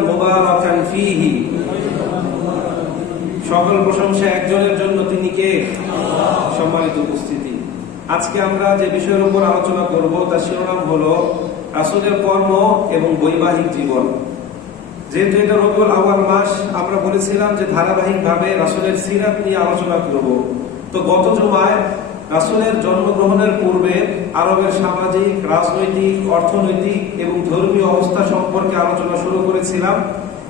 মুবারাকান ফীহি। সকল প্রশংসা একজনের জন্য তিনি কে? সম্মানিত উপস্থিতি। আজকে আমরা যে বিষয়ের উপর আলোচনা করব, তার শিরোনাম হলো রাসূলের কর্ম এবং বৈবাহিক জীবন। যেহেতু এটা রবিউল আওয়াল মাস, আমরা বলেছিলাম যে ধারাবাহিকভাবে রাসূলের সিরাত নিয়ে আলোচনা করব। তো গত জুমায় রাসূলের জন্মগ্রহণের পূর্বে আরবের সামাজিক, রাজনৈতিক, অর্থনৈতিক এবং ধর্মীয় অবস্থা সম্পর্কে আলোচনা শুরু করেছিলাম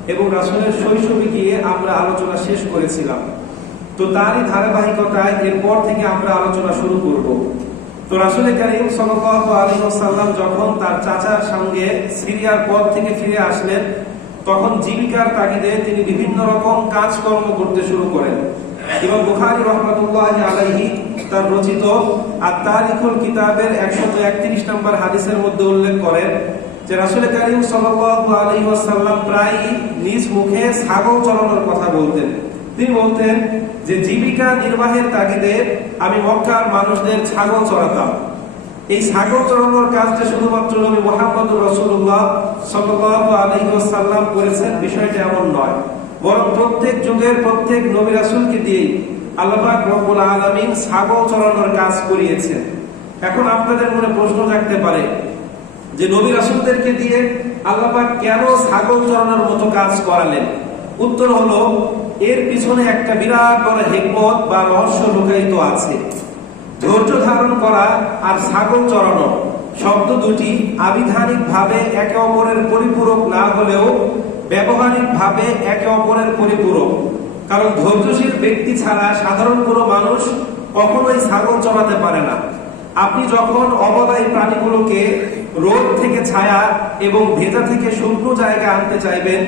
এবং রাসূলের শৈশবে গিয়ে আমরা আলোচনা শেষ করেছিলাম। তো তারই ধারাবাহিকতায় এরপর থেকে আমরা আলোচনা শুরু করব। তো রাসূল করিম আলাইহি যখন তার চাচার সঙ্গে সিরিয়ার পথ থেকে ফিরে আসলেন, তখন জীবিকার তাগিদে তিনি বিভিন্ন রকম কাজকর্ম করতে শুরু করেন। এবং বুখারী রহমাতুল্লাহ আলাইহি তার রচিত আত-তারিখুল কিতাবের 131 নম্বর হাদিসের মধ্যে উল্লেখ করেন যে রাসূল করিম ওয়াসাল্লাম প্রায় নিজ মুখে ছাগল চলানোর কথা বলতেন। তিনি বলতেন যে, জীবিকা নির্বাহের তাগিদে আমি মক্কার মানুষদের ছাগল চড়াতাম। এই ছাগল চড়ানোর কাজটা শুধুমাত্র নবী মোহাম্মদ রসুল্লাহ সাল্লাল্লাহু আলাইহি ওয়াসাল্লাম করেছেন, বিষয়টা এমন নয়। বরং প্রত্যেক যুগের প্রত্যেক নবী রাসুলকে দিয়ে রব্বুল আলামিন ছাগল চড়ানোর কাজ করিয়েছেন। এখন আপনাদের মনে প্রশ্ন থাকতে পারে যে দিয়ে আল্লাহ পাক কেন ছাগল চড়ানোর মতো কাজ করালেন? উত্তর হলো, এর পিছনে একটা বিরাট বড় হিকমত বা রহস্য লুকায়িত আছে। ধৈর্য ধারণ করা আর ছাগল চড়ানো শব্দ দুটি আবিধানিক ভাবে একে অপরের পরিপূরক না হলেও ব্যবহারিক ভাবে একে অপরের পরিপূরক। কারণ ধৈর্যশীল ব্যক্তি ছাড়া সাধারণ কোনো মানুষ কখনোই ছাগল চড়াতে পারে না। আপনি যখন অবদায়ী প্রাণীগুলোকে রোদ থেকে ছায়া এবং ভেজা থেকে শুকনো জায়গা আনতে চাইবেন,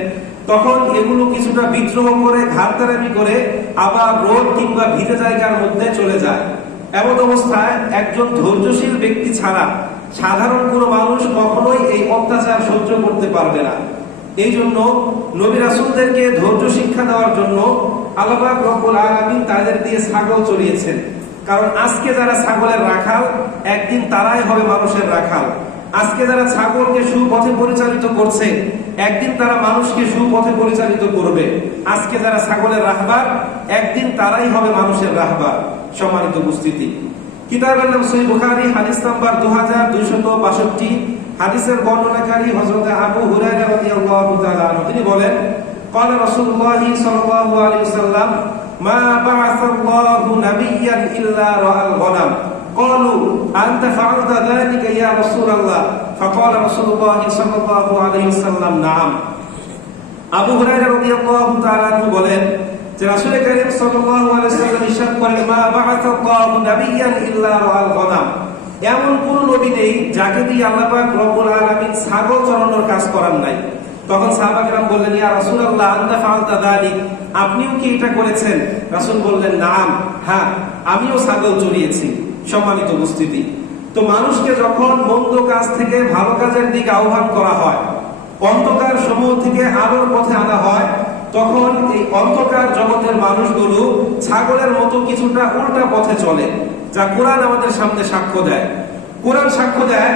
তখন এগুলো কিছুটা বিদ্রোহ করে ঘাটতারামি করে আবার রোদ কিংবা ভিজে জায়গার মধ্যে চলে যায়। এমন অবস্থায় একজন ধৈর্যশীল ব্যক্তি ছাড়া সাধারণ কোনো মানুষ কখনোই এই অত্যাচার সহ্য করতে পারবে না। এই জন্য নবী রাসুলদেরকে ধৈর্য শিক্ষা দেওয়ার জন্য আল্লাহ রব্বুল আলামিন তাদের দিয়ে ছাগল চড়িয়েছেন। কারণ আজকে যারা ছাগলের রাখাল, একদিন তারাই হবে মানুষের রাখাল। আজকে যারা ছাগলকে সুপথে পরিচালিত করছে, একদিন তারা মানুষকে সুপথে পরিচালিত করবে। আজকে যারা ছাগলের রাহবার, একদিন তারাই হবে মানুষের রাহবার। সম্মানিত উপস্থিতি। কিতাবের নাম সহি বুখারী হাদিস নাম্বার 2262 হাদিসের বর্ণনাকারী হযরত আবু হুরায়রা রাদিয়াল্লাহু তাআলা আনহু তিনি বলেন قال رسول الله صلى الله عليه وسلم ما بعث الله نبيا الا راى الغنم قالوا أنت فعلت ذلك يا رسول الله فقال رسول الله صلى الله عليه وسلم نعم আবু হুরায়রা রাদিয়াল্লাহু তাআলা আনহু বলেন করেন এমন কোন নেই যাকে আল্লাহ চড়ানোর কাজ করান নাই। তখন আপনিও কি এটা করেছেন? রাসূল বললেন, নাম হ্যাঁ আমিও ছাগল চড়িয়েছি, সম্মানিত উপস্থিতি। তো মানুষকে যখন মন্দ কাজ থেকে ভালো কাজের দিকে আহ্বান করা হয়, অন্ধকার সমূহ থেকে আলোর পথে আনা হয় তখন এই অন্ধকার জগতের মানুষগুলো ছাগলের মতো কিছুটা উল্টা পথে চলে, যা কোরআন আমাদের সামনে সাক্ষ্য দেয়। কোরআন সাক্ষ্য দেয়,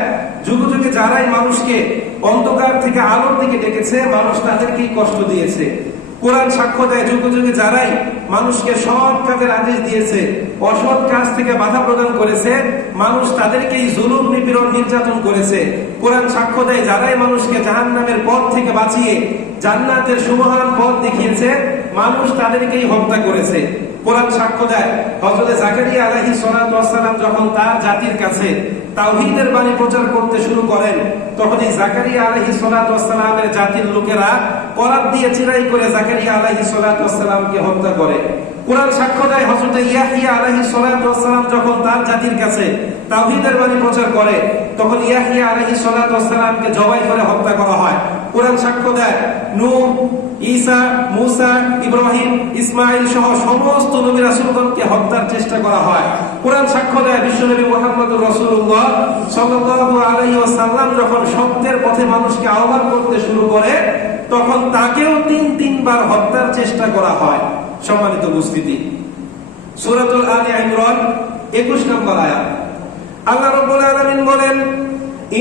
যুগ যুগে যারাই মানুষকে অন্ধকার থেকে আলোর দিকে ডেকেছে, মানুষ তাদেরকেই কষ্ট দিয়েছে। কোরআন সাক্ষ্য দেয় যুগে যুগে যারাই মানুষকে সৎ কাজের আদেশ দিয়েছে, অসৎ কাজ থেকে বাধা প্রদান করেছে, মানুষ তাদেরকেই জুলুম, নিপীড়ন, নির্যাতন করেছে। কোরআন সাক্ষ্য দেয়, যারাই মানুষকে জাহান নামের পথ থেকে বাঁচিয়ে জান্নাতের সুমহান পথ দেখিয়েছে, মানুষ তাদেরকেই হত্যা করেছে। কোরআন সাক্ষ্য দেয়। হজরে জাকারিয়া আলাহি ওয়াসসালাম যখন তার জাতির কাছে তাওহীদের বাণী প্রচার করতে শুরু করেন তখন এই জাকারিয়া আলহী সালাতু জাতির লোকেরা করাত দিয়ে চিরাই করে জাকারিয়া আলাহি সালাতু হত্যা করে। কোরআন সাক্ষ্য দেয় হযরত ইয়াহিয়া আলাইহিস সালাতু ওয়াসসালাম যখন তার জাতির কাছে তাওহীদের বাণী প্রচার করে, তখন ইয়াহিয়া আলাইহিস সালাতু ওয়াসসালামকে জবাই করে হত্যা করা হয়। কোরআন সাক্ষ্য দেয় নূহ ঈসা, মুসা, ইব্রাহিম ইসমাইল সহ সমস্ত নবী রাসূলগণকে হত্যার চেষ্টা করা হয়। কোরআন সাক্ষ্য দেয় বিশ্বনবী মুহাম্মদুর রাসূলুল্লাহ সাল্লাল্লাহু আলাইহি ওয়াসাল্লাম যখন সত্যের পথে মানুষকে আহ্বান করতে শুরু করে, তখন তাকেও তিন তিনবার হত্যার চেষ্টা করা হয়। সম্মানিত উপস্থিতি। সুরাতুল আলী ইমরান, একুশ নম্বর আয়াত। আল্লাহ রব্বুল আলামিন বলেন,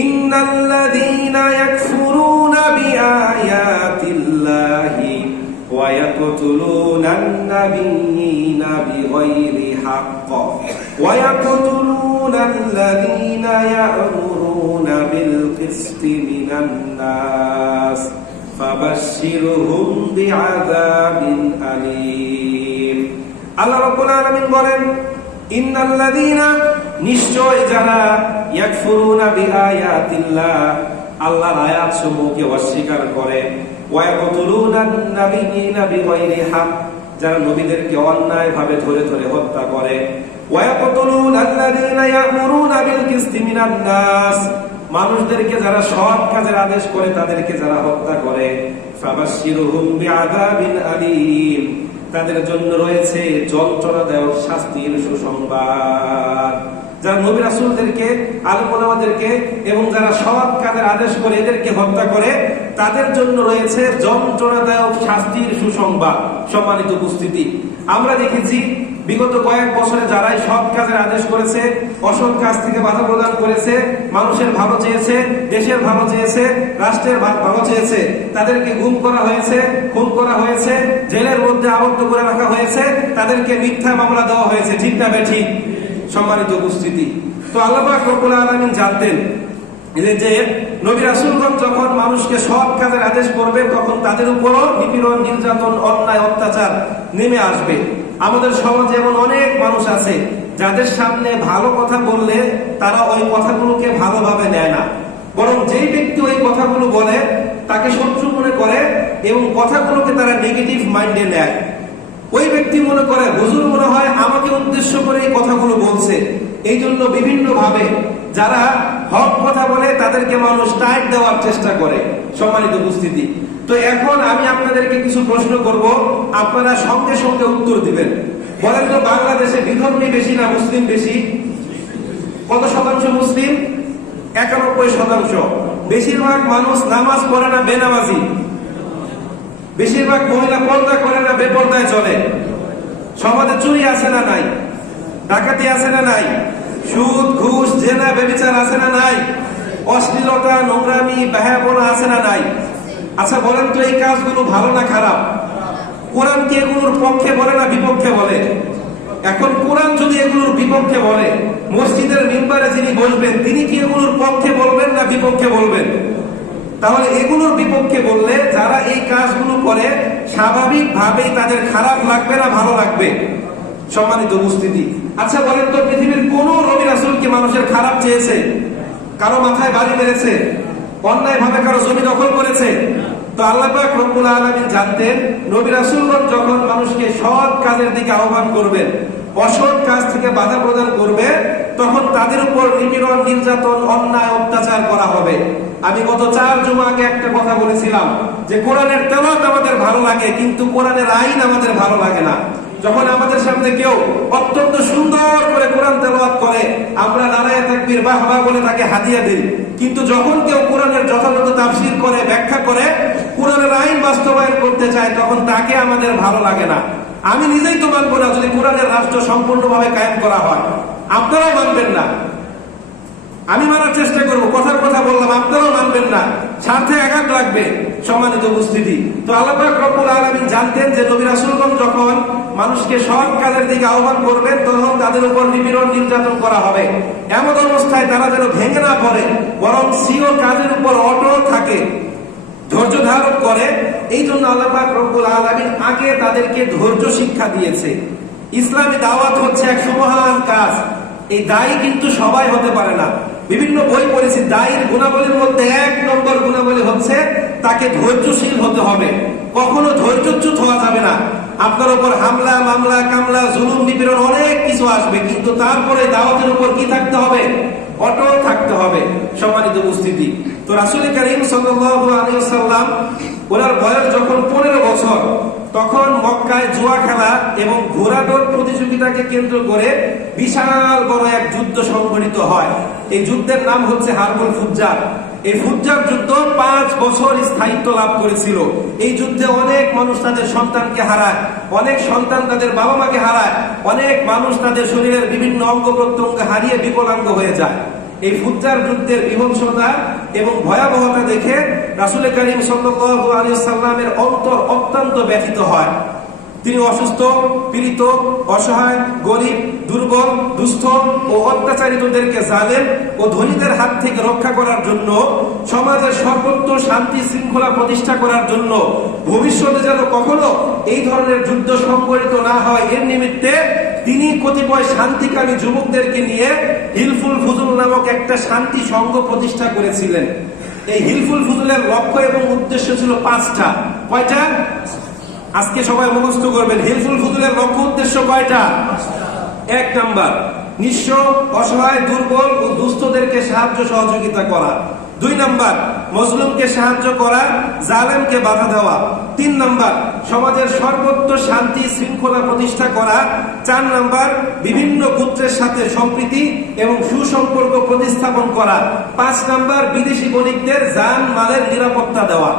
ইন্নাল্লাযীনা ইয়াকফুরুনা বিআয়াতিল্লাহি ওয়া ইয়াকতুলুনান নাবিয়্যিনা বিগাইরি হাক্ক ওয়া ইয়াকতুলুনাল্লাযীনা ইয়া'মুরুনা বিল কিসতি মিনান নাস ফাবাশশিরহুম বিআযাবিন আলীম। আল্লাহ রাব্বুল আলামিন বলেন, ইন্নাল্লাযীনা, নিশ্চয় যারা ইয়াকফুরুনা বিআয়াতিল্লাহ, আল্লাহর আয়াত সমূহকে অস্বীকার করে ওয়াকতুলুনান নাবিয়িনা বিগাইরি হক যারা নবীদেরকে অন্যায়ভাবে ধরে ধরে হত্যা করে ওয়াকতুলুনাল্লাযীনা ইয়ামুরুনা বিল কিসতি মিনান নাস মানুষদেরকে যারা সৎ কাজের আদেশ করে, তাদেরকে যারা হত্যা করে তাদের জন্য রয়েছে যন্ত্রণাদায়ক শাস্তির সুসংবাদ। যারা নবী রাসূলদেরকে, আলমোলামাদেরকে এবং যারা সৎ কাজের আদেশ করে এদেরকে হত্যা করে, তাদের জন্য রয়েছে যন্ত্রণাদায়ক শাস্তির সুসংবাদ। সম্মানিত উপস্থিতি। আমরা দেখেছি বিগত কয়েক বছরে যারাই সৎ কাজের আদেশ করেছে, অসৎ কাজ থেকে বাধা প্রদান করেছে, মানুষের ভালো চেয়েছে, দেশের ভালো চেয়েছে, রাষ্ট্রের ভালো চেয়েছে, তাদেরকে গুম করা হয়েছে, খুন করা হয়েছে, জেলের মধ্যে আবদ্ধ করে রাখা হয়েছে, তাদেরকে মিথ্যা মামলা দেওয়া হয়েছে। ঠিক না বে, ঠিক? সম্মানিত উপস্থিতি। তো আল্লাহ রব্বুল আলামিন জানতেন যে নবী রাসূলগণ যখন মানুষকে সৎ কাজের আদেশ করবেন তখন তাদের উপরও নিপীড়ন, নির্যাতন, অন্যায়, অত্যাচার নেমে আসবে। আমাদের সমাজে এমন অনেক মানুষ আছে, যাদের সামনে ভালো কথা বললে তারা ওই কথাগুলোকে ভালোভাবে নেয় না। বরং যেই ব্যক্তি ওই কথাগুলো বলে, তাকে শত্রু মনে করে এবং কথাগুলোকে তারা নেগেটিভ মাইন্ডে নেয়। ওই ব্যক্তি মনে করে, হুজুর মনে হয় আমাকে উদ্দেশ্য করে এই কথাগুলো বলছে। এই জন্য বিভিন্ন ভাবে যারা হক কথা বলে, তাদেরকে মানুষ টাইট দেওয়ার চেষ্টা করে। সম্মানিত উপস্থিতি। তো এখন আমি আপনাদেরকে কিছু প্রশ্ন করব। আপনারা সঙ্গে সঙ্গে উত্তর দিবেন। বলেন তো, বাংলাদেশে বিধর্মী বেশি না মুসলিম বেশি? কত শতাংশ মুসলিম? একানব্বই শতাংশ। বেশিরভাগ মানুষ নামাজ পড়ে না, বেনামাজি। বেশিরভাগ মহিলা পর্দা করে না, বেপর্দায় চলে। সমাজে চুরি আছে না নাই? ডাকাতি আছে না নাই? সুদ, ঘুষ, জেনা, বেবিচার আছে না নাই? অশ্লীলতা, নোংরামি, বেহায়াপনা আছে না নাই? আচ্ছা বলেন তো এই কাজগুলো ভালো না খারাপ? কোরআন কি এগুলোর পক্ষে বলে না বিপক্ষে বলে? এখন কোরআন যদি এগুলোর বিপক্ষে বলে, মসজিদের মিম্বারে যিনি বসবেন, তিনি কি এগুলোর পক্ষে বলবেন না বিপক্ষে বলবেন? তাহলে এগুলোর বিপক্ষে বললে যারা এই কাজগুলো করে স্বাভাবিক ভাবেই তাদের খারাপ লাগবে না ভালো লাগবে? সম্মানিত উপস্থিতি। আচ্ছা বলেন তো পৃথিবীর কোন রবি রাসুলকে মানুষের খারাপ চেয়েছে? কারও মাথায় বাড়ি মেরেছে? অন্যায় ভাবে কারও জমি দখল করেছে? তো আল্লাহ রব্বুল আলামিন জানতেন, নবী রাসূলগণ যখন মানুষকে সৎ কাজের দিকে আহ্বান করবেন, অসৎ কাজ থেকে বাধা প্রদান করবে তখন তাদের উপর নিপীড়ন, নির্যাতন, অন্যায়, অত্যাচার করা হবে। আমি গত চার জমা আগে একটা কথা বলেছিলাম যে কোরআনের তেলাওয়াত আমাদের ভালো লাগে, কিন্তু কোরআনের আইন আমাদের ভালো লাগে না। যখন আমাদের সামনে কেউ অত্যন্ত সুন্দর করে কোরআন তেলাওয়াত করে, আমরা নারায় তাকবির বাহ বাহ বলে তাকে হাদিয়া দিই। কিন্তু যখন কেউ কোরআনের যথাযথ তাফসির করে, ব্যাখ্যা করে, কোরআনের আইন বাস্তবায়ন করতে চায়, তখন তাকে আমাদের ভালো লাগে না। আমি নিজেই তো মানবো না যদি কোরআনের রাষ্ট্র সম্পূর্ণভাবে কায়েম করা হয়। আপনারাও মানবেন না। আমি মানার চেষ্টা করব, কথার কথা বললাম, আপনারাও মানবেন না। স্বার্থে আঘাত লাগবে সম্মানিত উপস্থিতি। তো আল্লাহ রব্বুল আলামিন জানতেন যে নবী রাসূলগণ যখন মানুষকে সৎ কাজের দিকে আহ্বান করবেন, তখন তাদের উপর নিপীড়ন নির্যাতন করা হবে। এমন অবস্থায় তারা যেন ভেঙে না পড়ে, বরং সিও কাজের উপর অটল থাকে, ধৈর্য ধারণ করে, এই জন্য আল্লাহ রব্বুল আলামিন আগে তাদেরকে ধৈর্য শিক্ষা দিয়েছে। ইসলামী দাওয়াত হচ্ছে এক সুমহান কাজ। এই দায়ী কিন্তু সবাই হতে পারে না। বিভিন্ন বই পড়েছি, দায়ীর গুণাবলীর মধ্যে এক নম্বর গুণাবলী হচ্ছে, তাকে ধৈর্যশীল হতে হবে। কখনো ধৈর্যচ্যুত হওয়া যাবে না। আপনার উপর হামলা, মামলা, কামলা, জুলুম, নিপীড়ন অনেক কিছু আসবে, কিন্তু তারপরে দাওয়াতের উপর কি থাকতে হবে? অটল থাকতে হবে। সম্মানিত উপস্থিতি, তো রাসুল করিম সাল্লাম ওনার বয়স যখন পনেরো বছর তখন মক্কায় জুয়া খেলা এবং ঘোড়াদৌড় প্রতিযোগিতাকে কেন্দ্র করে বিশাল বড় এক যুদ্ধ সংঘটিত হয়। এই যুদ্ধের নাম হচ্ছে হারবুল ফুজ্জার। এই ফুজ্জার যুদ্ধ পাঁচ বছর স্থায়িত্ব লাভ করেছিল। এই যুদ্ধে অনেক মানুষ তাদের সন্তানকে হারায়, অনেক সন্তান তাদের বাবা মাকে হারায়, অনেক মানুষ তাদের শরীরের বিভিন্ন অঙ্গ প্রত্যঙ্গ হারিয়ে বিকলাঙ্গ হয়ে যায়। এই ফুজ্জার যুদ্ধের বিভৎসতা এবং ভয়াবহতা দেখে রাসুল করিম সাল্লামের অন্তর অত্যন্ত ব্যথিত হয়। তিনি অসুস্থ, পীড়িত, অসহায়, গরিব, দুর্বল, দুস্থ ও অত্যাচারিতদেরকে জালেম ও ধনীদের হাত থেকে রক্ষা করার জন্য, সমাজের সর্বত্র শান্তি শৃঙ্খলা প্রতিষ্ঠা করার জন্য, ভবিষ্যতে যেন কখনো এই ধরনের যুদ্ধ সংগঠিত না হয়, এর নিমিত্তে তিনি কতিপয় শান্তিকামী যুবকদেরকে নিয়ে হিলফুল ফুজুল নামক একটা শান্তি সংঘ প্রতিষ্ঠা করেছিলেন। এই হিলফুল ফুজুলের লক্ষ্য এবং উদ্দেশ্য ছিল পাঁচটা। কয়টা? আজকে সবাই মুখস্থ করবেন। হিলফুল ফুজুলের লক্ষ্য উদ্দেশ্য কয়টা? এক নাম্বার, নিঃস্ব, অসহায়, দুর্বল ও দুস্থদেরকে সাহায্য সহযোগিতা করা। দুই নাম্বার, মজলুমকে সাহায্য করা, জালেমকে বাধা দেওয়া। তিন নাম্বার, সমাজের সর্বত্র শান্তি শৃঙ্খলা প্রতিষ্ঠা করা। চার নাম্বার, বিভিন্ন গোত্রের সাথে সম্প্রীতি এবং সুসম্পর্ক প্রতিস্থাপন করা। পাঁচ নাম্বার, বিদেশি বণিকদের যান মালের নিরাপত্তা দেওয়া।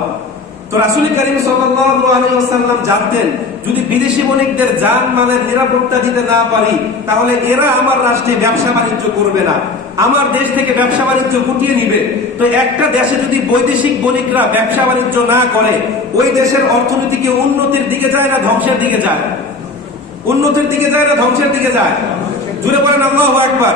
তো রাসুল করিম সাল্লাম জানতেন, যদি বিদেশি বণিকদের যান মালের নিরাপত্তা দিতে না পারি, তাহলে এরা আমার রাষ্ট্রে ব্যবসা বাণিজ্য করবে না। আমার দেশ থেকে ব্যবসা বাণিজ্য গুটিয়ে নিবে। তো একটা দেশে যদি বৈদেশিক বণিকরা ব্যবসা বাণিজ্য না করে, ওই দেশের অর্থনীতিকে উন্নতির দিকে যায় না ধ্বংসের দিকে যায়? উন্নতির দিকে যায় না ধ্বংসের দিকে যায়? জুড়ে বলেন আল্লাহ একবার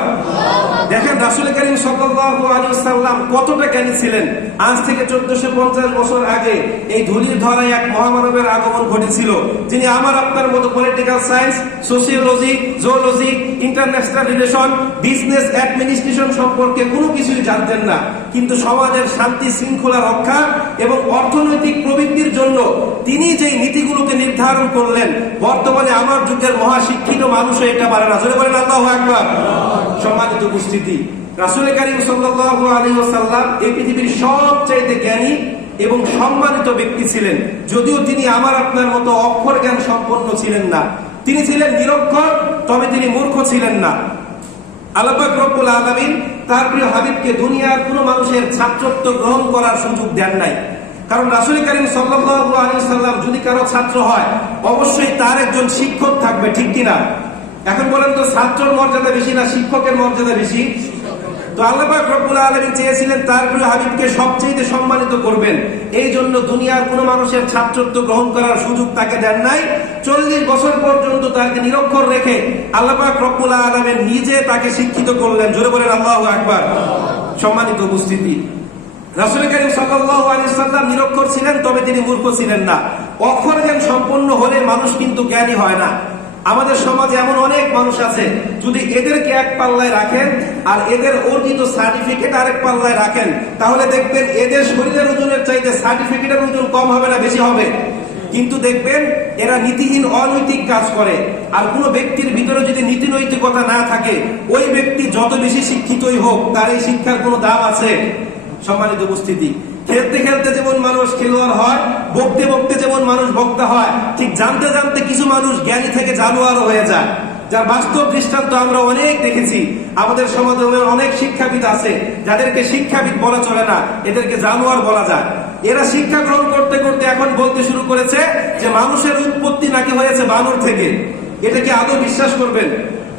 দেখেন রাসুল করিম সাল্লাম কতটা জ্ঞানী ছিলেন। আজ থেকে চোদ্দশো পঞ্চাশ বছর আগে এই ধুলির ধরায় এক মহামানবের আগমন ঘটেছিল। যিনি আমার আপনার মতো political science sociology zoology international relation business administration সম্পর্কে কোনো কিছুই জানতেন না। কিন্তু সমাজের শান্তি, শৃঙ্খলা রক্ষা এবং অর্থনৈতিক প্রবৃদ্ধির জন্য তিনি যেই নীতিগুলোকে নির্ধারণ করলেন, বর্তমানে আমার যুগের মহাশিক্ষিত মানুষও এটা পারে না। জোরে বলেন আল্লাহ একবার সম্মানিত উপস্থিতি, রাসুল করিম সাল্লাল্লাহু আলাইহি ওয়াসাল্লাম এই পৃথিবীর সবচাইতে জ্ঞানী এবং সম্মানিত ব্যক্তি ছিলেন। যদিও তিনি আমার আপনার মতো অক্ষর জ্ঞান সম্পন্ন ছিলেন না। তিনি ছিলেন নিরক্ষর, তবে তিনি মূর্খ ছিলেন না। আল্লাপাক রব্বুল তার প্রিয় হাবিবকে দুনিয়ার কোনো মানুষের ছাত্রত্ব গ্রহণ করার সুযোগ দেন নাই। কারণ রাসুল করিম সাল্লাম যদি কারও ছাত্র হয়, অবশ্যই তার একজন শিক্ষক থাকবে, ঠিক কিনা? এখন বলেন তো, ছাত্রর মর্যাদা বেশি না শিক্ষকের মর্যাদা বেশি? তো আল্লাহ আলামিন চেয়েছিলেন তার হাবিবকে সম্মানিত করবেন। এই জন্য দুনিয়ার কোনো মানুষের ছাত্রত্ব গ্রহণ করার সুযোগ তাকে দেন নাই। চল্লিশ বছর পর্যন্ত তাকে নিরক্ষর রেখে নিজে তাকে শিক্ষিত করলেন। জোরে বলেন আল্লাহু আকবার। সম্মানিত উপস্থিতি। রাসুল করিম সাল্লাম নিরক্ষর ছিলেন, তবে তিনি মূর্খ ছিলেন না। অক্ষর জ্ঞান হলে মানুষ কিন্তু জ্ঞানী হয় না। আমাদের সমাজে এমন অনেক মানুষ আছে, যদি এদেরকে এক পাল্লায় রাখেন আর এদের অর্জিত সার্টিফিকেট আরেক পাল্লায় রাখেন, তাহলে দেখবেন এদের শরীরের ওজনের চাইতে সার্টিফিকেটের ওজন কম হবে না, বেশি হবে। কিন্তু দেখবেন এরা নীতিহীন, অনৈতিক কাজ করে। আর কোনো ব্যক্তির ভিতরে যদি নীতি নৈতিকতা না থাকে, ওই ব্যক্তি যত বেশি শিক্ষিতই হোক, তার এই শিক্ষার কোনো দাম আছে। সম্মানিত উপস্থিতি। খেলতে খেলতে যেমন মানুষ খেলোয়াড় হয়, বকতে বকতে যেমন মানুষ বক্তা হয়, ঠিক জানতে জানতে কিছু মানুষ জ্ঞানী থেকে জানোয়ারও হয়ে যায়। যার বাস্তব দৃষ্টান্ত আমরা অনেক দেখেছি। আমাদের সমাজে অনেক শিক্ষাবিদ আছে, যাদেরকে শিক্ষাবিদ বলা চলে না, এদেরকে জানোয়ার বলা যায়। এরা শিক্ষা গ্রহণ করতে করতে এখন বলতে শুরু করেছে যে মানুষের উৎপত্তি নাকি হয়েছে বানর থেকে। এটাকে আদৌ বিশ্বাস করবেন?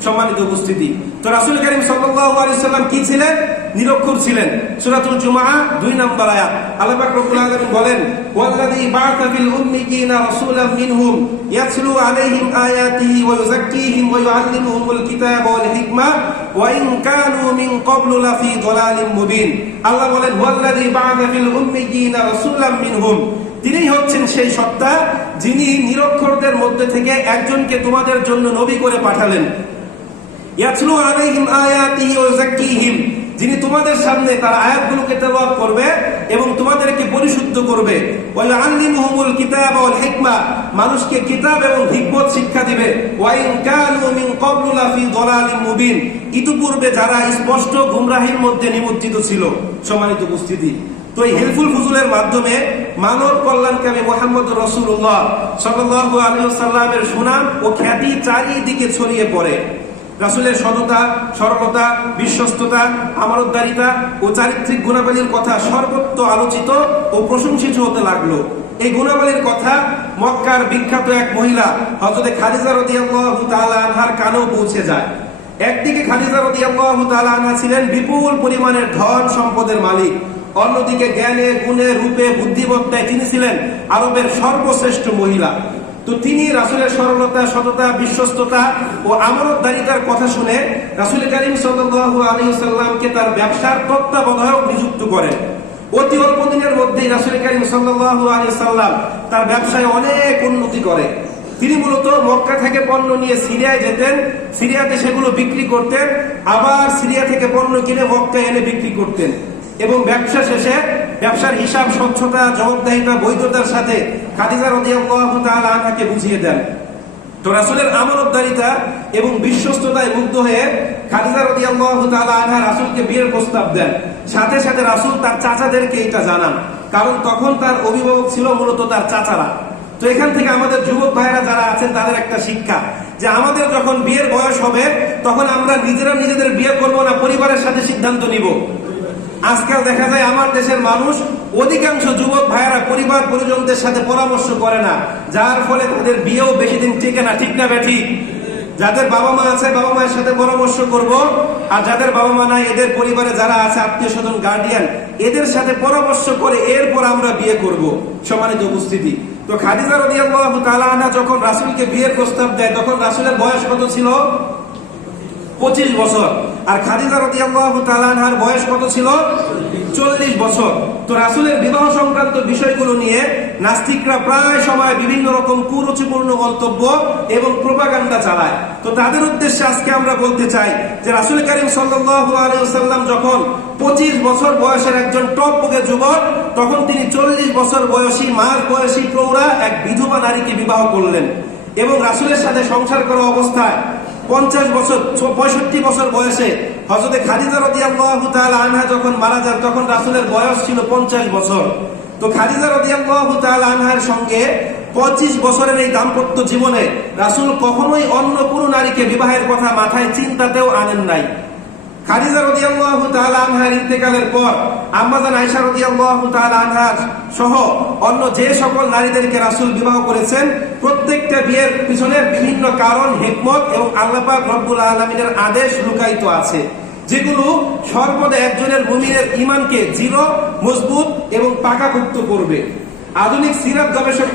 সম্মানিত উপস্থিতি। তো রাসুল করিম সাল্লাম কি ছিলেন? নিরক্ষর ছিলেন। সূরাতুল জুমআ দুই নম্বর আয়াত। আল্লাহ পাক রব্বুল বলেন, ওয়াল্লাযী বা'আথা ফিল উম্মিয়িনা রাসূলাম মিনহুম ইয়াতলু আলাইহিম আয়াতিহি ওয়া ইউযাক্কিহিম ওয়া ইউআল্লিমুহুমুল কিতাবা ওয়াল হিকমা ওয়া ইন কানু মিন লাফি আল্লাহ বলেন, ওয়াল্লাযী বা'আথা ফিল উম্মিয়িনা রাসূলাম তিনি হচ্ছেন সেই সত্তা যিনি নিরক্ষরদের মধ্যে থেকে একজনকে তোমাদের জন্য নবী করে পাঠালেন। ইয়াতলু আলাইহিম আয়াতিহি ওয়া ইউযাক্কিহিম যিনি তোমাদের সামনে তার আয়াতগুলোকে তেলাওয়াত করবে এবং তোমাদেরকে পরিশুদ্ধ করবে। ওয়া ইউআল্লিমুহুমুল কিতাবা ওয়াল হিকমা। মানুষকে কিতাব এবং হিকমত শিক্ষা দিবে। ওয়া ইন কানু মিন ক্বাবলু লাফি যালালিম মুবিন। ইতিপূর্বে যারা স্পষ্ট গুমরাহির মধ্যে নিমজ্জিত ছিল। সম্মানিত উপস্থিতি। তো এই হেলফুল ফুজুলের মাধ্যমে মানব কল্যাণকামী মোহাম্মদ রসুল্লাহ সাল্লাহ আলহিসাল্লামের সুনাম ও খ্যাতি চারিদিকে ছড়িয়ে পড়ে। রাসুলের সততা, সরলতা, বিশ্বস্ততা আমারতদারিতা ও চারিত্রিক গুণাবলীর কথা সর্বত্র আলোচিত ও প্রশংসিত হতে লাগল। এই গুণাবলীর কথা মক্কার বিখ্যাত এক মহিলা হজরতে খালিজা রদিয়াল্লাহু তাআলা আনহার কানেও পৌঁছে যায়। একদিকে খাদিজা রাদিয়াল্লাহু তাআলা আনহা ছিলেন বিপুল পরিমাণের ধন সম্পদের মালিক, অন্যদিকে জ্ঞানে, গুণে, রূপে, বুদ্ধিমত্তায় তিনি ছিলেন আরবের সর্বশ্রেষ্ঠ মহিলা। তো তিনি রাসুলের সরলতা, সততা, বিশ্বস্ততা ও আমানতদারিতার কথা শুনে রাসুল করিম সাল্লাল্লাহু আলাইহি সাল্লামকে তার ব্যবসার তত্ত্বাবধায়ক নিযুক্ত করেন। অতি অল্প দিনের মধ্যেই রাসুল করিম আলাইহি সাল্লাম তার ব্যবসায় অনেক উন্নতি করে। তিনি মূলত মক্কা থেকে পণ্য নিয়ে সিরিয়ায় যেতেন, সিরিয়াতে সেগুলো বিক্রি করতেন, আবার সিরিয়া থেকে পণ্য কিনে মক্কায় এনে বিক্রি করতেন এবং ব্যবসা শেষে ব্যবসার হিসাব, স্বচ্ছতা, জবাবদাহিতা, বৈধতার সাথে খাদিজা রাদিয়াল্লাহু তাআলা বুঝিয়ে দেন। তো রাসূলের আমানতদারিতা এবং বিশ্বস্ততায় মুগ্ধ হয়ে খাদিজা রাদিয়াল্লাহু তাআলা আনহা রাসূলকে বিয়ের প্রস্তাব দেন। সাথে সাথে রাসূল তার চাচাদেরকে এটা জানান, কারণ তখন তার অভিভাবক ছিল মূলত তার চাচারা। তো এখান থেকে আমাদের যুবক ভাইরা যারা আছেন, তাদের একটা শিক্ষা যে আমাদের যখন বিয়ের বয়স হবে, তখন আমরা নিজেরা নিজেদের বিয়ে করব না, পরিবারের সাথে সিদ্ধান্ত নিব। আজকাল দেখা যায় আমার দেশের মানুষ অধিকাংশ যুবক ভাইয়েরা পরিবার পরিজনদের সাথে পরামর্শ করে না, যার ফলে তাদের বিয়েও বেশি দিন টিকে না, ঠিক না ব্যাঠি যাদের বাবা মা আছে, বাবা মায়ের সাথে পরামর্শ করব, আর যাদের বাবা মা নাই, এদের পরিবারে যারা আছে, আত্মীয় স্বজন গার্ডিয়ান এদের সাথে পরামর্শ করে এরপর আমরা বিয়ে করব, সম্মানিত উপস্থিতি। তো খাদিজা রাদিয়াল্লাহু আনহা যখন রাসূলকে বিয়ের প্রস্তাব দেয়, তখন রাসূলের বয়স কত ছিল? পঁচিশ বছর। আর খাদিজা তাআলা আনহার বয়স কত ছিল? চল্লিশ বছর। তো রাসূলের বিবাহ সংক্রান্ত বিষয়গুলো নিয়ে নাস্তিকরা প্রায় সময় বিভিন্ন রকম কুরুচিপূর্ণ মন্তব্য এবং প্রোপাগান্ডা চালায়। তো তাদের উদ্দেশ্যে আজকে আমরা বলতে চাই যে রাসুল করিম ওয়াসাল্লাম যখন পঁচিশ বছর বয়সের একজন টপ বুকে যুবক, তখন তিনি চল্লিশ বছর বয়সী মাস বয়সী প্রৌঢ়া এক বিধবা নারীকে বিবাহ করলেন এবং রাসুলের সাথে সংসার করা অবস্থায় পঞ্চাশ বছর পঁয়ষট্টি বছর বয়সে হজরতে খাদিজা রাদিয়াল্লাহু তাআলা আনহা যখন মারা যান, তখন রাসুলের বয়স ছিল পঞ্চাশ বছর। তো খাদিজা রাদিয়াল্লাহু তাআলা আনহার সঙ্গে পঁচিশ বছরের এই দাম্পত্য জীবনে রাসুল কখনোই অন্য কোনো নারীকে বিবাহের কথা মাথায় চিন্তাতেও আনেন নাই। পর সহ অন্য যে সকল নারীদেরকে রাসূল বিবাহ করেছেন, প্রত্যেকটা বিয়ের বিভিন্ন কারণ, হিকমত এবং আল্লাহ পাক রব্বুল আলামিনের আদেশ লুকায়িত আছে। যেগুলো সর্বদা একজনের মুমিনের ঈমানকে দৃঢ়, মজবুত এবং পাকাপোক্ত করবে। আধুনিক সিরাত গবেষক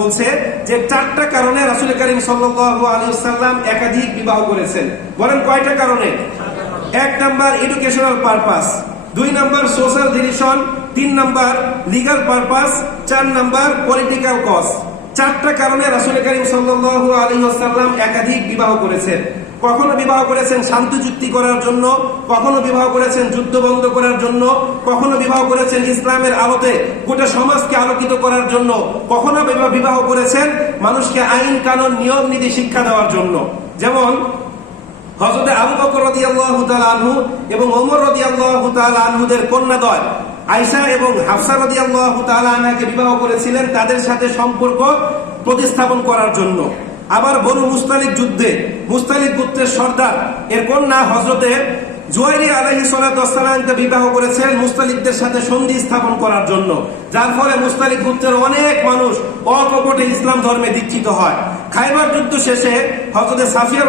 বলছে যে চারটা কারণে রাসূল করিম আলাইহি ওয়াসাল্লাম একাধিক বিবাহ করেছেন। বলেন কয়টা কারণে? এক নাম্বার এডুকেশনাল পারপাস দুই নাম্বার সোশ্যাল রিলেশন তিন নাম্বার লিগাল পারপাস চার নাম্বার পলিটিক্যাল কজ চারটা কারণে রাসুল করিম সাল্লাল্লাহু আলাইহি ওয়াসাল্লাম একাধিক বিবাহ করেছেন। কখনো বিবাহ করেছেন শান্তি চুক্তি করার জন্য, কখনো বিবাহ করেছেন যুদ্ধ বন্ধ করার জন্য, কখনো বিবাহ করেছেন ইসলামের আলোতে গোটা সমাজকে আলোকিত করার জন্য, কখনো বিবাহ করেছেন মানুষকে আইন কানুন নিয়ম নীতি শিক্ষা দেওয়ার জন্য। যেমন হজরতে আবু বকর রাদিয়াল্লাহু তাআলা আনহু এবং ওমর রাদিয়াল্লাহু তাআলা আনহুদের কন্যাদ্বয় আয়েশা এবং হাফসা রাদিয়াল্লাহু তাআলা আনহাকে বিবাহ করেছিলেন তাদের সাথে সম্পর্ক প্রতিস্থাপন করার জন্য। আবার বনু মুস্তালিক যুদ্ধে মুস্তালিক গোত্রের সর্দার, এর কন্যা হজরতে জুয়াইরি আলাইহি সালাতামকে বিবাহ করেছেন মুস্তালিকদের সাথে সন্ধি স্থাপন করার জন্য। যার ফলে মুস্তালিক গোত্রের অনেক মানুষ অকপটে ইসলাম ধর্মে দীক্ষিত হয়। খাইবার যুদ্ধ শেষে হজরত সাফিয়া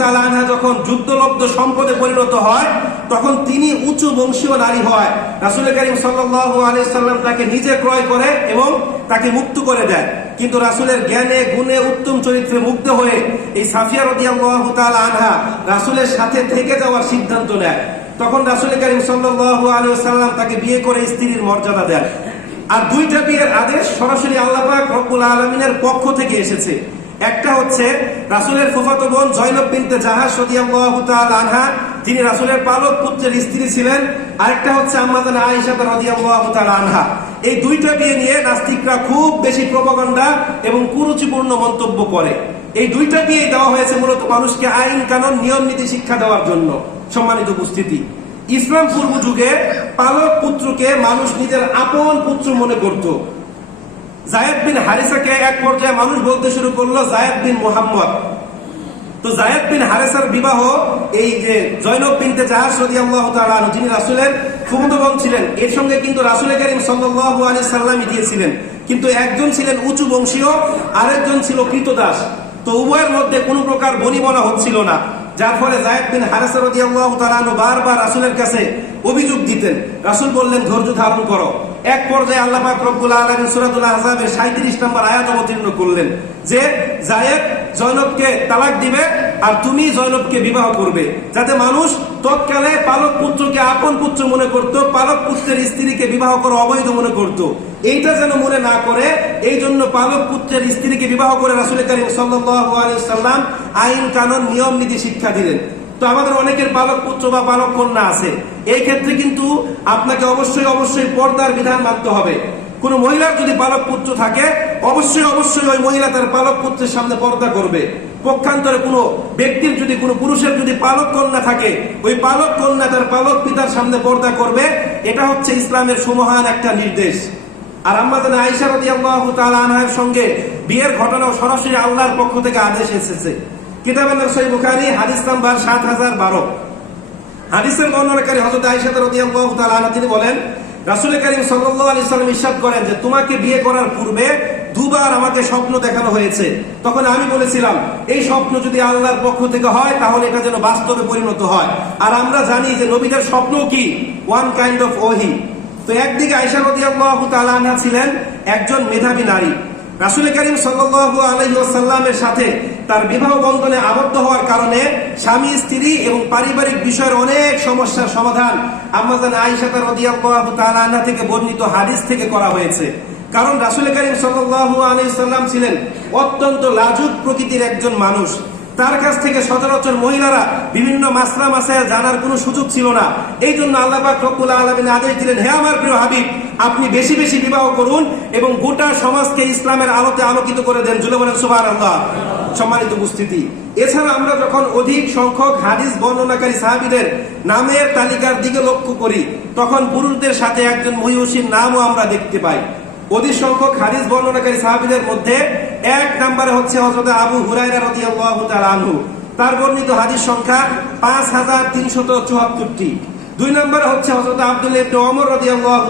তাআলা আনহা যখন যুদ্ধলব্ধ সম্পদে পরিণত হয়, তখন তিনি উঁচু বংশীয় নারী হয়। রাসূল করিম সাল্লাল্লাহু আলাইহি সাল্লাম তাকে নিজে ক্রয় করে এবং তাকে মুক্ত করে দেয় কিন্তু রাসূলের জ্ঞানে, গুণে উত্তম চরিত্রে মুগ্ধ হয়ে এই সাফিয়া রাদিয়াল্লাহু তাআলা আনহা রাসূলের সাথে থেকে যাওয়ার সিদ্ধান্ত নেয়। তখন রাসূল করিম সাল্লাল্লাহু আলাইহি ওয়াসাল্লাম তাকে বিয়ে করে স্ত্রীর মর্যাদা দেন। আর দুইটা বিয়ের আদেশ সরাসরি আল্লাহ রব্বুল আলামিনের পক্ষ থেকে এসেছে। একটা হচ্ছে রাসূলের ফুফাতো বোন জয়নব বিনতে জাহাজ রাদিয়াল্লাহু তাআলা আনহা তিনি রাসূলের পালক পুত্রের স্ত্রী ছিলেন। আরেকটা হচ্ছে আম্মাজান আয়েশা রাদিয়াল্লাহু তাআলা আনহা। এই দুইটা বিয়ে নিয়ে নাস্তিকরা খুব বেশি প্রপাগান্ডা এবং কুরুচিপূর্ণ মন্তব্য করে। এই দুইটা বিয়ে দেওয়া হয়েছে মূলত মানুষকে আইন কানুন, নিয়ম নীতি, শিক্ষা দেওয়ার জন্য। সম্মানিত উপস্থিতি। ইসলাম পূর্ব যুগে পালক পুত্রকে মানুষ নিজের আপন পুত্র মনে করত। জায়েদ বিন হারিসাকে এক পর্যায়ে মানুষ বলতে শুরু করল জায়েদ বিন মোহাম্মদ। তো জায়েদ বিন হারেসার বিবাহ এই যে জৈনব বিনতে জাহাজ তাআলা আনহু, যিনি রাসূলের ফুফাতো বোন ছিলেন এর সঙ্গে কিন্তু রাসূল করিম সাল্লাল্লাহু আলাইহি সাল্লামই দিয়েছিলেন কিন্তু একজন ছিলেন উঁচু বংশীয় আরেকজন ছিল কৃতদাস। তো উভয়ের মধ্যে কোনো প্রকার বনিবনা হচ্ছিল না যার ফলে জায়েদ বিন হারেসা রাদিয়াল্লাহু তাআলা আনহু বারবার রাসুলের কাছে অভিযোগ দিতেন। রাসূল বললেন ধৈর্য ধারণ করো। এক পর্যায়ে আল্লাহ রব্বুল আলামিন সূরাতুল আহজাবের 37 নম্বর আয়াত অবতীর্ণ করলেন যে জায়েদ জয়নবকে তালাক দিবে আর তুমি জয়নবকে বিবাহ করবে, যাতে মানুষ তৎকালে পালক পুত্রকে আপন পুত্র মনে করত, পালক পুত্রের স্ত্রীকে বিবাহ করা অবৈধ মনে করত। এইটা যেন মনে না করে এই জন্য পালক পুত্রের স্ত্রীকে বিবাহ করে রাসুল করিম সাল্লাম আইন কানুন, নিয়ম, নীতি, শিক্ষা দিলেন। তো আমাদের অনেকের পালক পুত্র বা পালক কন্যা আছে। এই ক্ষেত্রে কিন্তু আপনাকে অবশ্যই অবশ্যই পর্দার বিধান মানতে হবে। কোন মহিলার যদি পালক পুত্র থাকে, অবশ্যই অবশ্যই ওই মহিলা তার পালক পুত্রের সামনে পর্দা করবে। পক্ষান্তরে কোনো ব্যক্তির যদি, কোনো পুরুষের যদি পালক কন্যা থাকে, ওই পালক কন্যা তার পালক পিতার সামনে পর্দা করবে। এটা হচ্ছে ইসলামের সুমহান একটা নির্দেশ। আর রদি আল্লাহ আনহার সঙ্গে বিয়ের ঘটনাও সরাসরি আল্লাহর পক্ষ থেকে আদেশ এসেছে। কিতাবের নাম সই বুখারি, হাদিস নাম্বার সাত হাজার বারো। হাদিসের বর্ণনাকারী হজরত আইসা রদি আল্লাহ আনহা, তিনি বলেন, রাসুল করিম সাল্লাহ আলি সাল্লাম ইসাদ করেন যে, তোমাকে বিয়ে করার পূর্বে দুবার আমাকে স্বপ্ন দেখানো হয়েছে। তখন আমি বলেছিলাম, এই স্বপ্ন যদি আল্লাহর পক্ষ থেকে হয়, তাহলে এটা যেন বাস্তবে পরিণত হয়। আর আমরা জানি যে, নবীদের স্বপ্ন কি? ওয়ান কাইন্ড অফ ওহি। তো একদিকে আয়সা রদিয়াল্লাহু তাআলা ছিলেন একজন মেধাবী নারী। রাসুল করিম সাল্লাল্লাহু আলাইহি ওয়াসাল্লামের সাথে তার বিবাহ বন্ধনে আবদ্ধ হওয়ার কারণে স্বামী, স্ত্রী এবং পারিবারিক বিষয়ের অনেক সমস্যার সমাধান আমাজান আইসাতার রদিয়াল্লাহু তাআলা থেকে বর্ণিত হাদিস থেকে করা হয়েছে। কারণ রাসুল করিম সাল্লাল্লাহু আলাইহি সাল্লাম ছিলেন অত্যন্ত লাজুক প্রকৃতির একজন মানুষ। তার কাছ থেকে সচরাচর মহিলারা বিভিন্ন মাসলা মাসায় জানার কোনো সুযোগ ছিল না। এই জন্য আল্লাহ পাক রব্বুল আলামিন আদেশ দিলেন, হে আমার প্রিয় হাবিব, আপনি বেশি বেশি বিবাহ করুন এবং গোটা সমাজকে ইসলামের আলোতে আলোকিত করে দেন। জুলে বলেন, সুবহানাল্লাহ। সম্মানিত উপস্থিতি। এছাড়া আমরা যখন অধিক সংখ্যক হাদিস বর্ণনাকারী সাহাবীদের নামের তালিকার দিকে লক্ষ্য করি, তখন পুরুষদের সাথে একজন মহিষীর নামও আমরা দেখতে পাই। অধিক সংখ্যক হাদিস বর্ণনাকারী সাহাবীদের মধ্যে এক নম্বরে হচ্ছে হযরত আবু রাদিয়াল্লাহু তাআলা আনহু। তার বর্ণিত হাদিস সংখ্যা পাঁচ হাজার তিনশত চুয়াত্তরটি। দুই নম্বরে হচ্ছে হযরত আব্দুল্লাহ ইবনে ওমর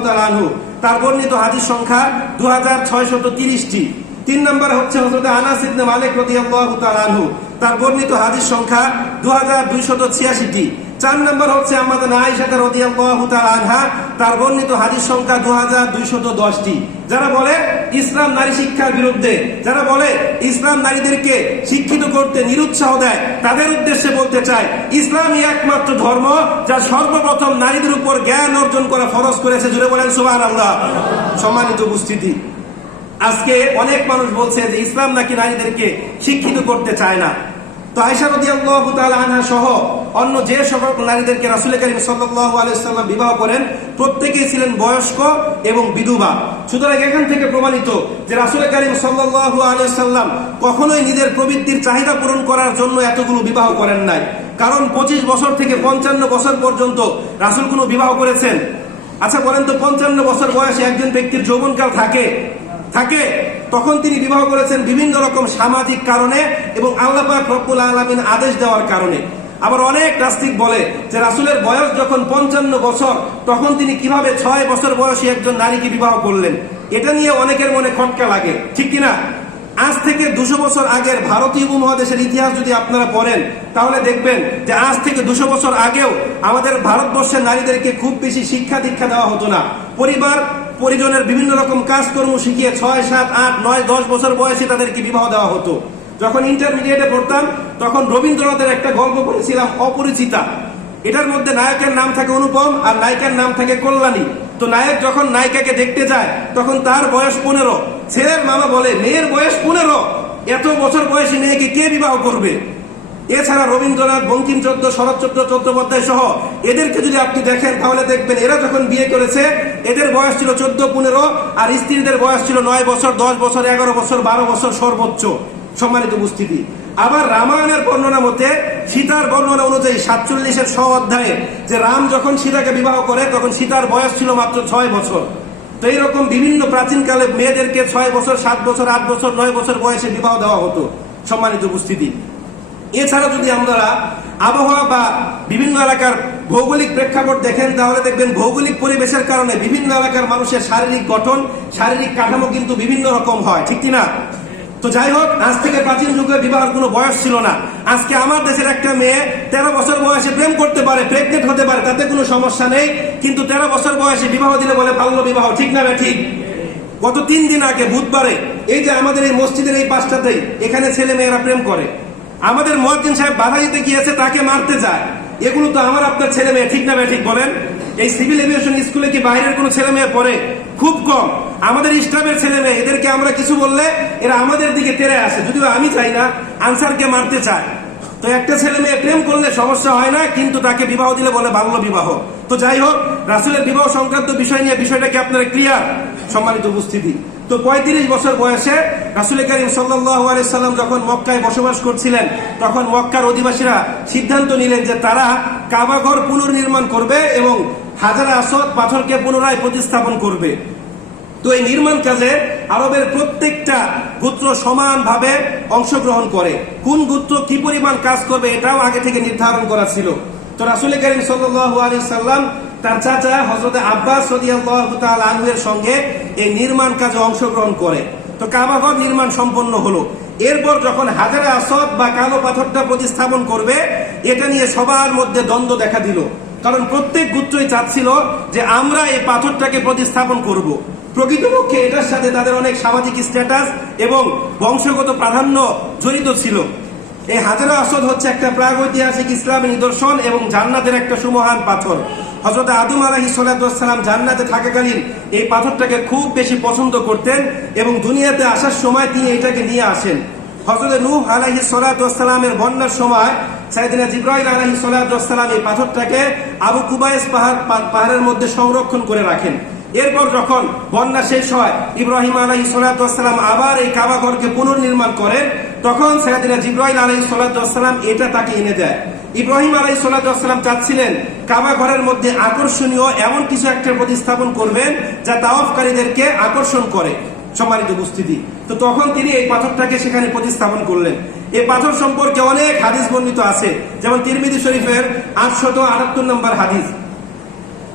তাআলা আনহু। তার বর্ণিত হাদিস সংখ্যা দু হাজার ছয়শত তিরিশটি। তিন নম্বরে হচ্ছে হযরত আনাস ইবনে মালিক তাআলা আনহু। তার বর্ণিত হাদিস সংখ্যা দু হাজার দুইশত ছিয়াশিটি। চার নম্বর হচ্ছে আমাদের আয়েশা রাদিয়াল্লাহু তাআলা আনহা, তার বর্ণিত হাদিস সংখ্যা দু হাজার দুইশত দশটি। যারা বলে ইসলাম নারী শিক্ষার বিরুদ্ধে, যারা বলে ইসলাম নারীদেরকে শিক্ষিত করতে নিরুৎসাহ দেয়, তাদের উদ্দেশ্যে বলতে চাই, ইসলামই একমাত্র ধর্ম যা সর্বপ্রথম নারীদের উপর জ্ঞান অর্জন করা ফরজ করেছে। জুড়ে বলেন সুবাহ আল্লাহ সম্মানিত উপস্থিতি। আজকে অনেক মানুষ বলছে যে ইসলাম নাকি নারীদেরকে শিক্ষিত করতে চায় না। তো আয়সা রাদিয়াল্লাহু তাআলা আনহা সহ অন্য যে সকল নারীদেরকে রাসূল করিম সাল্লাল্লাহু আলাইহি সাল্লাম বিবাহ করেন, প্রত্যেকেই ছিলেন বয়স্ক এবং বিধবা। সুতরাং এখান থেকে প্রমাণিত যে রাসূল করিম সাল্লাল্লাহু আলাইহি সাল্লাম কখনোই নিজের প্রবৃত্তির চাহিদা পূরণ করার জন্য এতগুলো বিবাহ করেন নাই। কারণ পঁচিশ বছর থেকে পঞ্চান্ন বছর পর্যন্ত রাসূল কোনো বিবাহ করেছেন। আচ্ছা বলেন তো পঞ্চান্ন বছর বয়সে একজন ব্যক্তির যৌবনকাল থাকে থাকে, তখন তিনি বিবাহ করেছেন বিভিন্ন রকম সামাজিক কারণে এবং আল্লাহ রব্বুল আলমিন আদেশ দেওয়ার কারণে। আবার অনেক নাস্তিক বলে যে রাসুলের বয়স যখন পঞ্চান্ন বছর, তখন তিনি কীভাবে ছয় বছর বয়সী একজন নারীকে বিবাহ করলেন, এটা নিয়ে অনেকের মনে খটকা লাগে, ঠিক কিনা? আজ থেকে দুশো বছর আগের ভারতীয় উপমহাদেশের ইতিহাস যদি আপনারা পড়েন, তাহলে দেখবেন যে আজ থেকে দুশো বছর আগেও আমাদের ভারতবর্ষের নারীদেরকে খুব বেশি শিক্ষা দীক্ষা দেওয়া হতো না। পরিবার পরিজনের বিভিন্ন রকম কাজকর্ম শিখিয়ে ছয়, সাত, আট, নয়, দশ বছর বয়সে তাদেরকে বিবাহ দেওয়া হতো। যখন ইন্টারমিডিয়েটে পড়তাম, তখন রবীন্দ্রনাথের একটা গল্প পড়েছিলাম, অপরিচিতা। এটার মধ্যে নায়কের নাম থাকে অনুপম আর নায়িকার নাম থাকে কল্যাণী। তো নায়ক যখন নায়িকাকে দেখতে যায়, তখন তার বয়স পনেরো। ছেলের মামা বলে, মেয়ের বয়স পনেরো। এত বছর বয়সী মেয়েকে কে বিবাহ করবে? এছাড়া রবীন্দ্রনাথ, বঙ্কিমচন্দ্র, শরৎচন্দ্র চট্টোপাধ্যায় সহ এদেরকে যদি আপনি দেখেন, তাহলে দেখবেন এরা যখন বিয়ে করেছে, এদের বয়স ছিল চোদ্দ, পনেরো, আর স্ত্রীদের বয়স ছিল নয় বছর, দশ বছর, এগারো বছর, বারো বছর সর্বোচ্চ সম্মানিত উপস্থিতি। আবার রামায়ণের বর্ণনা মতে, সীতার বর্ণনা অনুযায়ী সাতচল্লিশের ছ অধ্যায়ে যে রাম যখন সীতাকে বিবাহ করে, তখন সীতার বয়স ছিল মাত্র ছয় বছর। তো এইরকম বিভিন্ন প্রাচীনকালে মেয়েদেরকে ছয় বছর, সাত বছর, আট বছর, নয় বছর বয়সে বিবাহ দেওয়া হতো সম্মানিত উপস্থিতি। এছাড়া যদি আমরা আবহাওয়া বা বিভিন্ন এলাকার ভৌগোলিক প্রেক্ষাপট দেখেন, তাহলে দেখবেন ভৌগোলিক পরিবেশের কারণে বিভিন্ন এলাকার মানুষের শারীরিক গঠন, শারীরিক কাঠামো কিন্তু বিভিন্ন রকম হয়, ঠিক কিনা? তো যাই হোক, আজ থেকে প্রাচীন যুগে বিবাহের কোনো বয়স ছিল না। আজকে আমার দেশের একটা মেয়ে তেরো বছর বয়সে প্রেম করতে পারে প্রেগনেন্ট হতে পারে, তাতে কোনো সমস্যা নেই। কিন্তু তেরো বছর বয়সে বিবাহ দিলে বলে বাল্য বিবাহ, ঠিক না ঠিক গত তিন দিন আগে বুধবারে এই যে আমাদের এই মসজিদের এই পাঁচটাতেই এখানে ছেলে মেয়েরা প্রেম করে। আমাদের মহাজিন সাহেব বাধা দিতে গিয়েছে, তাকে মারতে যায়। এগুলো তো আমার আপনার ছেলে মেয়ে, ঠিক না ঠিক বলেন? এই সিভিল এভিয়েশন স্কুলে কি বাইরের কোনো ছেলে মেয়ে পড়ে? খুব কম। আমাদের স্টাফের ছেলে মেয়ে, এদেরকে আমরা কিছু বললে এরা আমাদের দিকে তেরে আসে। যদিও আমি চাই না, আনসারকে মারতে চায়। তো একটা ছেলে মেয়ে প্রেম করলে সমস্যা হয় না, কিন্তু তাকে বিবাহ দিলে বলে বাল্য বিবাহ। তো যাই হোক, রাসুলের বিবাহ সংক্রান্ত বিষয় নিয়ে বিষয়টা কি আপনারা ক্লিয়ার সম্মানিত উপস্থিতি। তো পঁয়ত্রিশ বছর বয়সে রাসুল করিম সাল্লাম যখন মক্কায় বসবাস করছিলেন, তখন মক্কার অধিবাসীরা সিদ্ধান্ত নিলেন যে তারা কাবাঘর পুনর্নির্মাণ করবে এবং হাজারা আসদ পাথরকে পুনরায় প্রতিস্থাপন করবে। তো এই নির্মাণ কাজে আরবের প্রত্যেকটা গোত্র সমানভাবে অংশগ্রহণ করে। কোন গোত্র কি পরিমাণ কাজ করবে এটাও আগে থেকে নির্ধারণ করা ছিল। তো রাসুল করিম সাল্লাম তার চাচা হজরত আব্বাস আনহুয়ের সঙ্গে এই নির্মাণ কাজে অংশগ্রহণ করে। তো কাবাঘর নির্মাণ সম্পন্ন হলো। এরপর যখন হাজারে আসদ বা কালো পাথরটা প্রতিস্থাপন করবে, এটা নিয়ে সবার মধ্যে দ্বন্দ্ব দেখা দিল। কারণ প্রত্যেক গুত্রই চাচ্ছিল যে আমরা এই পাথরটাকে প্রতিস্থাপন করব। প্রকৃতপক্ষে এটার সাথে তাদের অনেক সামাজিক স্ট্যাটাস এবং বংশগত প্রাধান্য জড়িত ছিল। এই হাজারা আসদ হচ্ছে একটা প্রাগৈতিহাসিক ইসলামী নিদর্শন এবং জান্নাতের একটা সুমহান পাথর। হজরত আদম আলাহি সাল্লাম জান্নাতে থাকাকালীন এই পাথরটাকে খুব বেশি পছন্দ করতেন এবং দুনিয়াতে আসার সময় তিনি এটাকে নিয়ে আসেন। হজরত নূহ আলাহি সালাতামের বন্যার সময় সাইদিনা জিব্রাহিল আলাহি সালাতাম এই পাথরটাকে আবু কুবাইস পাহাড় পাহাড়ের মধ্যে সংরক্ষণ করে রাখেন। এরপর যখন বন্যা শেষ হয়, ইব্রাহিম আলাহি সালাতাম আবার এই কাবাঘরকে পুনর্নির্মাণ করেন, তখন সাইদিনা জিব্রাহিল আলাহি সালাতাম এটা তাকে এনে দেয়। ইব্রাহিম আলাই সাল্লাম চাচ্ছিলেন, কাবা ঘরের মধ্যে আকর্ষণীয় এমন কিছু একটা প্রতিস্থাপন করবেন, যা তাওয়াফকারীদেরকে আকর্ষণ করে, সম্মানিত উপস্থিতি। তো তখন তিনি এই পাথরটাকে সেখানে প্রতিস্থাপন করলেন। এই পাথর সম্পর্কে অনেক হাদিস বর্ণিত আছে, যেমন তিরমিদি শরীফের আটশত আটাত্তর নম্বর হাদিস।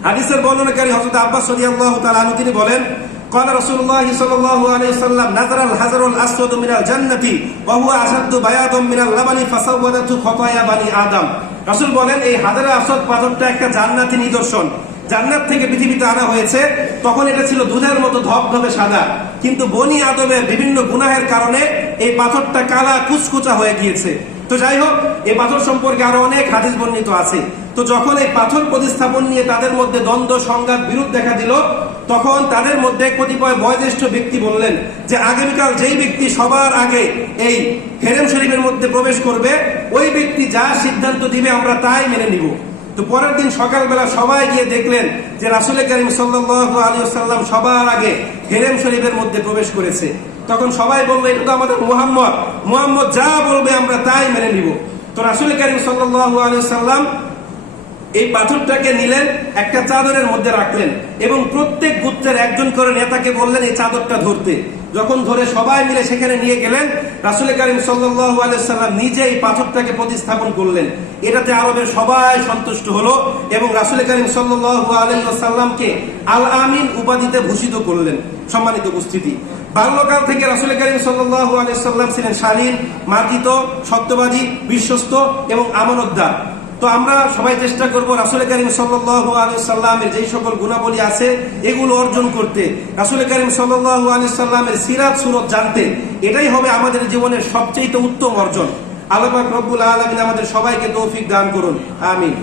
হাদিসের বর্ণনাকারী হজরত আব্বাস সরিয়াল্লাহ তালু তিনি বলেন قال رسول الله صلى الله عليه وسلم نظر الحجر الاسود من الجنه وهو اشد بياض من اللبن فسودته خطايا بني ادم রাসূল বলেন এই হাজারে আসদ পাথরটা একটা জান্নাতি নিদর্শন জান্নাত থেকে পৃথিবীতে আনা হয়েছে তখন এটা ছিল দুধের মতো ধবধবে সাদা কিন্তু বনি আদমের বিভিন্ন গুনাহের কারণে এই পাথরটা কালা কুচকুচা হয়ে গিয়েছে তো যাই হোক, এই পাথর সম্পর্কে আরও অনেক হাদিস বর্ণিত আছে। তো যখন এই পাথর প্রতিস্থাপন নিয়ে তাদের মধ্যে দ্বন্দ্ব, সংঘাত, বিরোধ দেখা দিল, তখন তাদের মধ্যে কতিপয় বয়োজ্যেষ্ঠ ব্যক্তি বললেন যে, আগামীকাল যেই ব্যক্তি সবার আগে এই হেরেম শরীফের মধ্যে প্রবেশ করবে, ওই ব্যক্তি যা সিদ্ধান্ত দিবে আমরা তাই মেনে নিব। তো পরের দিন সকালবেলা সবাই গিয়ে দেখলেন যে রাসুল করিম সাল্লাহ আলী সাল্লাম সবার আগে হেরেম শরীফের মধ্যে প্রবেশ করেছে। তখন সবাই বলল, এটা তো আমাদের মোহাম্মদ। মোহাম্মদ যা বলবে আমরা তাই মেনে নিব। তো রাসুল করিম সাল্লাম এই পাথরটাকে নিলেন, একটা চাদরের মধ্যে রাখলেন এবং প্রত্যেক গুত্রের একজন করে নেতাকে বললেন, এই চাদরটা ধরতে। যখন ধরে সবাই মিলে সেখানে নিয়ে গেলেন, রাসুল করিম সাল্লাম নিজে এই পাথরটাকে প্রতিস্থাপন করলেন। এটাতে আরবের সবাই সন্তুষ্ট হলো এবং রাসুল করিম সাল্লামকে আল আমিন উপাধিতে ভূষিত করলেন সম্মানিত উপস্থিতি। বাল্যকাল থেকে রাসুল করিম সাল্লাম ছিলেন শালীন, মার্জিত, সত্যবাদী, বিশ্বস্ত এবং আমানতদার। তো আমরা সবাই চেষ্টা করব রাসুল করিম সাল্লামের যেই সকল গুণাবলী আছে, এগুলো অর্জন করতে। রাসুল করিম সাল্লামের সিরাত, সুরত জানতে। এটাই হবে আমাদের জীবনের সবচেয়ে উত্তম অর্জন। আল্লাহ রব্বুল আলমিন আমাদের সবাইকে তৌফিক দান করুন। আমিন।